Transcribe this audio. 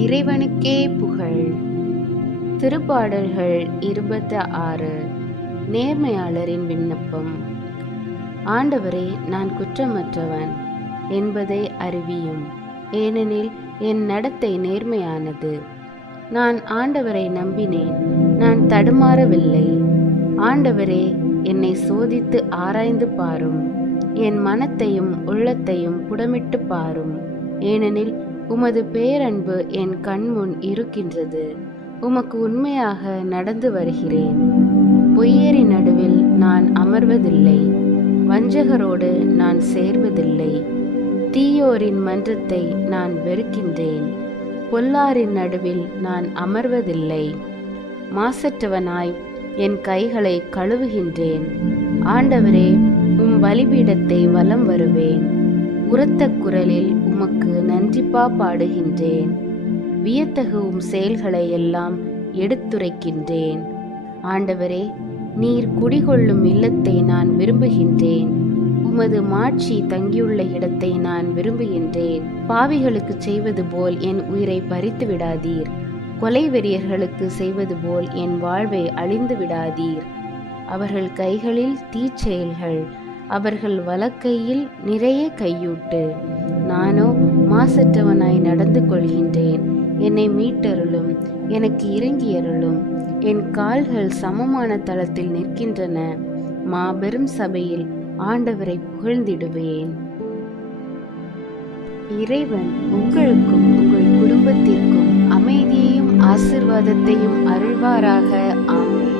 இறைவனுக்கே புகழ். திருப்பாடல்கள் 26. நேர்மையாளரின் விண்ணப்பம். ஆண்டவரே, நான் குற்றமற்றவன் என்பதை அறிவியும், ஏனெனில் என் நடத்தை நேர்மையானது. நான் ஆண்டவரை நம்பினேன், நான் தடுமாறவில்லை. ஆண்டவரே, என்னை சோதித்து ஆராய்ந்து பாரும், என் மனத்தையும் உள்ளத்தையும் புடமிட்டு பாரும். ஏனெனில் உமது பேரன்பு என் கண்முன் இருக்கின்றது. உமக்கு உண்மையாக நடந்து வருகிறேன். பொய்யரின் நடுவில் நான் அமர்வதில்லை, வஞ்சகரோடு நான் சேர்வதில்லை. தீயோரின் மன்றத்தை நான் வெறுக்கின்றேன். பொல்லாரின் நடுவில் நான் அமர்வதில்லை. மாசற்றவனாய் என் கைகளை கழுவுகின்றேன். ஆண்டவரே, உம் பலிபீடத்தை வலம் வருவேன். உரத்த குரலில் உமக்கு நன்றிப்பா பாடுகின்றேன். வியத்தகு உம் செயல்களை எல்லாம் எடுத்துரைக்கின்றேன். ஆண்டவரே, நீர் குடிகொள்ளும் இல்லத்தை நான் விரும்புகின்றேன். உமது மாட்சி தங்கியுள்ள இடத்தை நான் விரும்புகின்றேன். பாவிகளுக்கு செய்வது போல் என் உயிரை பறித்து விடாதீர். கொலை வெறியர்களுக்கு செய்வது போல் என் வாழ்வை அழிந்து விடாதீர். அவர்கள் கைகளில் தீச்செயல்கள், அவர்கள் வலக்கையில் நிறைய கையூட்டு. நானோ மாசற்றவனாய் நடந்து கொள்கின்றேன். என்னை மீட்டருளும், எனக்கு இறங்கியருளும். என் கால்கள் சமமான தளத்தில் நிற்கின்றன. மாபெரும் சபையில் ஆண்டவரை புகழ்ந்திடுவேன். இறைவன் உங்களுக்கும் உங்கள் குடும்பத்திற்கும் அமைதியையும் ஆசீர்வாதத்தையும் அருள்வாராக. ஆமென்.